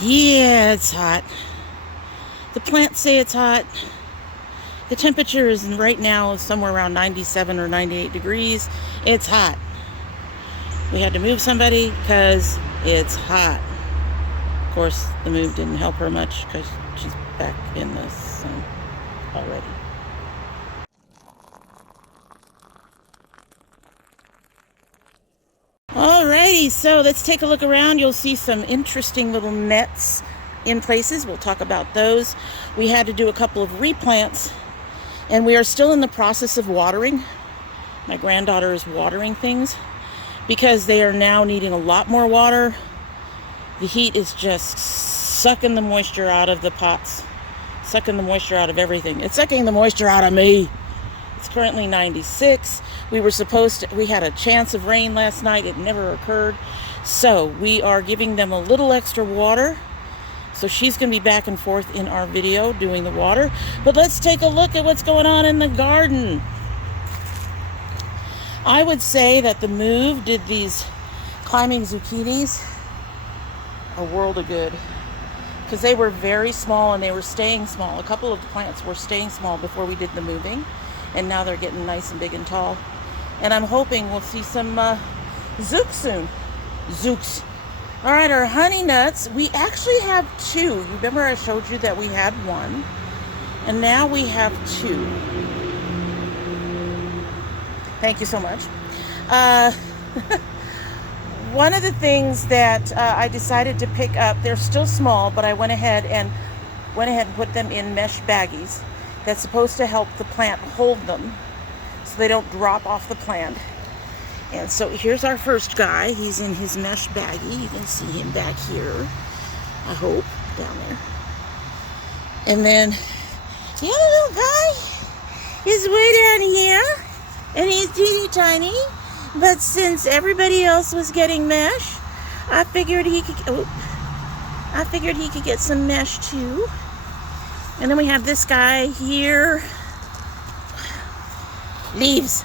Yeah, it's hot. The plants say it's hot. The temperature is right now somewhere around 97 or 98 degrees. It's hot. We had to move somebody because it's hot. Of course, the move didn't help her much because she's back in the sun already. Alrighty, so let's take a look around. You'll see some interesting little nets in places. We'll talk about those. We had to do a couple of replants, and we are still in the process of watering. My granddaughter is watering things because they are now needing a lot more water. The heat is just sucking the moisture out of the pots, sucking the moisture out of everything. It's sucking the moisture out of me. It's currently 96. We had a chance of rain last night. It never occurred. So we are giving them a little extra water. So she's going to be back and forth in our video doing the water. But let's take a look at what's going on in the garden. I would say that the move did these climbing zucchinis a world of good, because they were very small and they were staying small. A couple of the plants were staying small before we did the moving, and now they're getting nice and big and tall. And I'm hoping we'll see some zooks soon. Zooks. All right, our honey nuts. We actually have two. Remember I showed you that we had one, and now we have two. Thank you so much. One of the things that I decided to pick up, they're still small, but I went ahead and put them in mesh baggies. That's supposed to help the plant hold them so they don't drop off the plant. And so here's our first guy. He's in his mesh baggie. You can see him back here, I hope, down there. And then the other little guy is way down here, and he's teeny tiny. But since everybody else was getting mesh, I figured he could get some mesh too. And then we have this guy here. Leaves.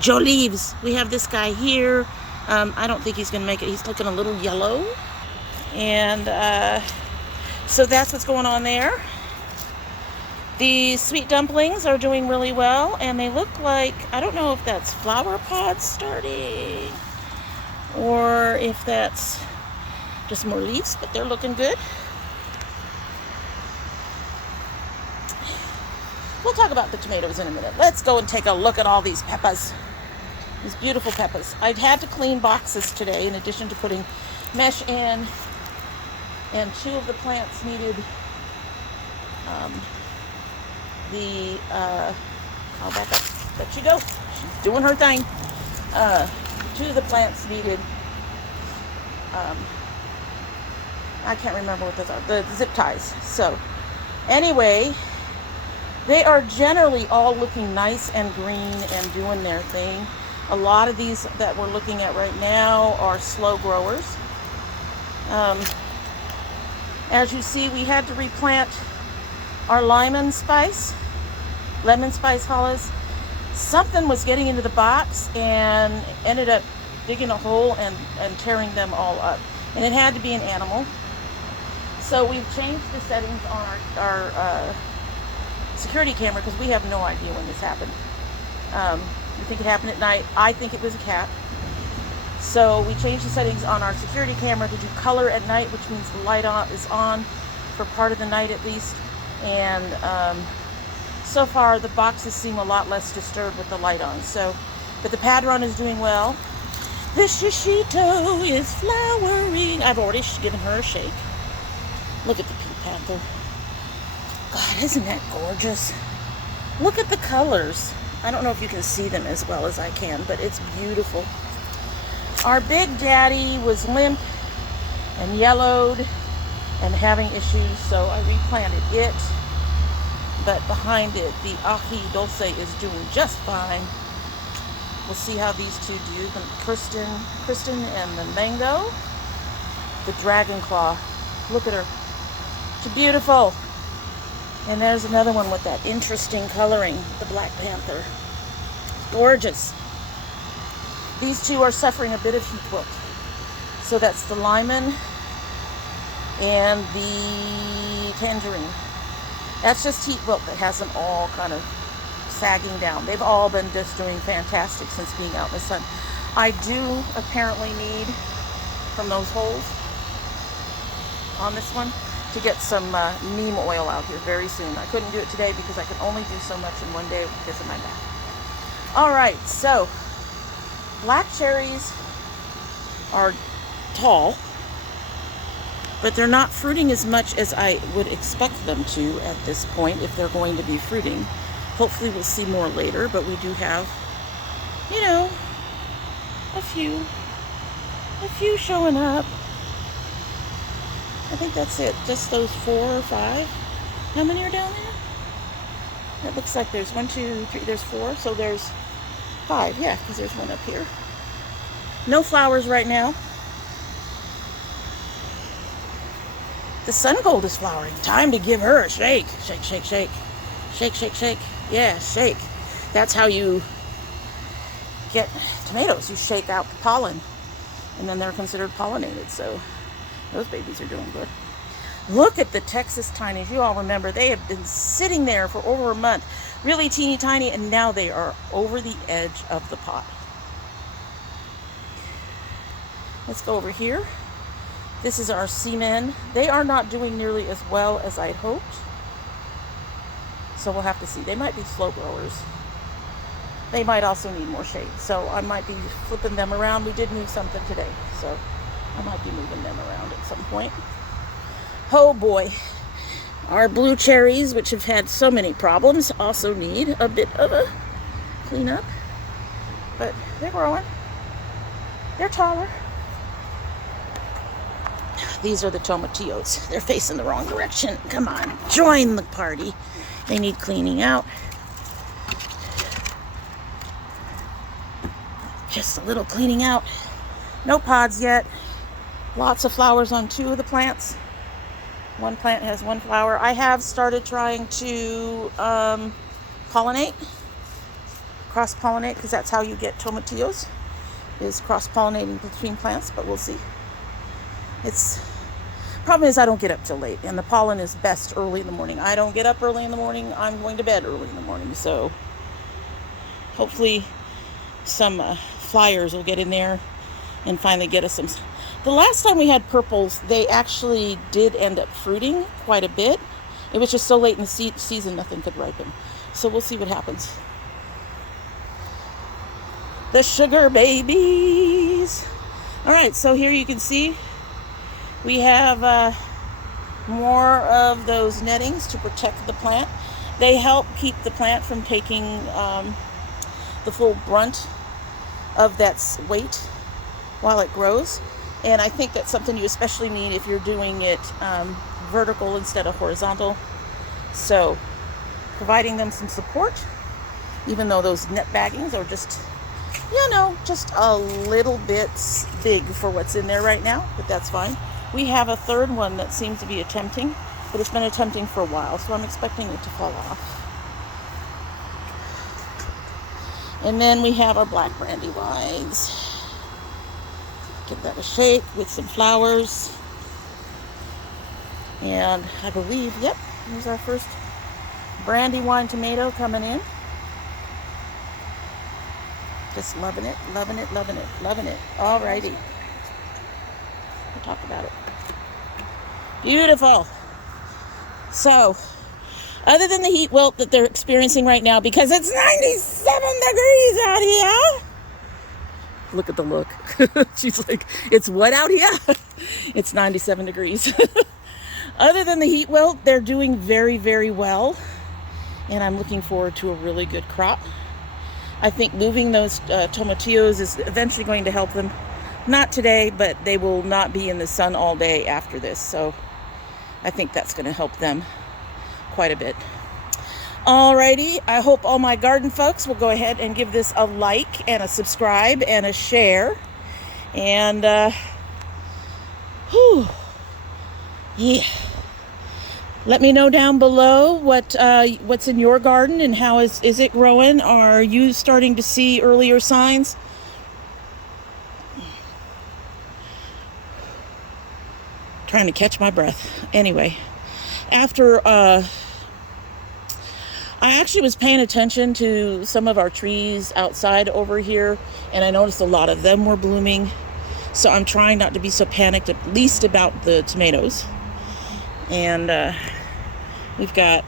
Joe Leaves. We have this guy here. I don't think he's going to make it. He's looking a little yellow. And so that's what's going on there. The sweet dumplings are doing really well, and they look like, I don't know if that's flower pods starting or if that's just more leaves, but they're looking good. We'll talk about the tomatoes in a minute. Let's go and take a look at all these peppers. These beautiful peppers. I had to clean boxes today in addition to putting mesh in, and two of the plants needed I'll back up. Let you go. She's doing her thing. Two of the plants needed, I can't remember what those are, the zip ties. So anyway, they are generally all looking nice and green and doing their thing. A lot of these that we're looking at right now are slow growers. As you see, we had to replant our lemon spice hollies. Something was getting into the box and ended up digging a hole and tearing them all up. And it had to be an animal. So we've changed the settings on our security camera because we have no idea when this happened. We think it happened at night. I think it was a cat. So we changed the settings on our security camera to do color at night, which means the light is on for part of the night at least. And so far the boxes seem a lot less disturbed with the light on. So, but the padron is doing well. The shishito is flowering. I've already given her a shake. Look at the pink panther. God, isn't that gorgeous? Look at the colors. I don't know if you can see them as well as I can, but it's beautiful. Our big daddy was limp and yellowed and having issues, so I replanted it. But behind it, the ají dulce is doing just fine. We'll see how these two do. The Kristen and the mango. The dragon claw. Look at her. She's beautiful. And there's another one with that interesting coloring, the Black Panther. Gorgeous. These two are suffering a bit of heat book. So that's the Lyman and the tangerine. That's just heat wilt that has them all kind of sagging down. They've all been just doing fantastic since being out in the sun. I do apparently need, from those holes on this one, to get some neem oil out here very soon. I couldn't do it today because I could only do so much in one day because of my back. All right, so black cherries are tall, but they're not fruiting as much as I would expect them to at this point if they're going to be fruiting. Hopefully we'll see more later, but we do have, you know, a few showing up. I think that's it. Just those 4 or 5. How many are down there? It looks like there's 1, 2, 3. There's 4. So there's 5. Yeah, because there's one up here. No flowers right now. The sun gold is flowering. Time to give her a shake. Shake, shake, shake. Shake, shake, shake. Yeah, shake. That's how you get tomatoes. You shake out the pollen, and then they're considered pollinated. So those babies are doing good. Look at the Texas tinies. You all remember they have been sitting there for over a month, really teeny tiny, and now they are over the edge of the pot. Let's go over here. This is our seamen. They are not doing nearly as well as I'd hoped, so we'll have to see. They might be slow growers. They might also need more shade, so I might be flipping them around. We did move something today, so I might be moving them around at some point. Oh boy. Our blue cherries, which have had so many problems, also need a bit of a cleanup. But they're growing. They're taller. These are the tomatillos. They're facing the wrong direction. Come on, join the party. They need cleaning out. Just a little cleaning out. No pods yet. Lots of flowers on 2 of the plants. One plant has 1 flower. I have started trying to pollinate, cross-pollinate, because that's how you get tomatillos, is cross-pollinating between plants, but we'll see. Problem is I don't get up till late, and the pollen is best early in the morning. I don't get up early in the morning. I'm going to bed early in the morning, so hopefully some flyers will get in there and finally get us some. The last time we had purples, they actually did end up fruiting quite a bit. It was just so late in the season, nothing could ripen. So we'll see what happens. The sugar babies. All right, so here you can see we have more of those nettings to protect the plant. They help keep the plant from taking the full brunt of that weight while it grows. And I think that's something you especially need if you're doing it vertical instead of horizontal. So providing them some support, even though those net baggings are just, you know, just a little bit big for what's in there right now, but that's fine. We have a third one that seems to be attempting, but it's been attempting for a while, so I'm expecting it to fall off. And then we have our black brandywines. Give that a shake with some flowers. And I believe, yep, here's our first brandywine tomato coming in. Just loving it, loving it, loving it, loving it. Alrighty. We'll talk about it. Beautiful. So, other than the heat wilt that they're experiencing right now, because it's 97 degrees out here. Look at the look. She's like, it's what out here? It's 97 degrees. Other than the heat wilt, they're doing very, very well. And I'm looking forward to a really good crop. I think moving those tomatillos is eventually going to help them. Not today, but they will not be in the sun all day after this. So I think that's going to help them quite a bit. Alrighty, I hope all my garden folks will go ahead and give this a like and a subscribe and a share. And, yeah. Let me know down below what's in your garden and how is it growing? Are you starting to see earlier signs? Trying to catch my breath. Anyway, after I actually was paying attention to some of our trees outside over here, and I noticed a lot of them were blooming. So I'm trying not to be so panicked, at least about the tomatoes. And we've got,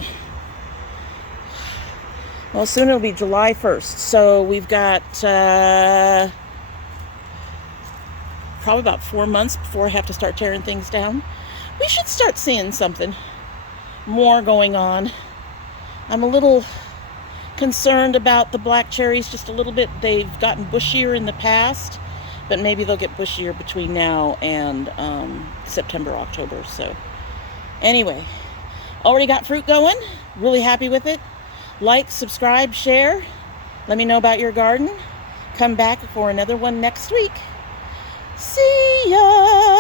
well, soon it'll be July 1st. So we've got probably about 4 months before I have to start tearing things down. We should start seeing something more going on. I'm a little concerned about the black cherries just a little bit. They've gotten bushier in the past, but maybe they'll get bushier between now and September, October. So anyway, already got fruit going. Really happy with it. Like, subscribe, share. Let me know about your garden. Come back for another one next week. See ya!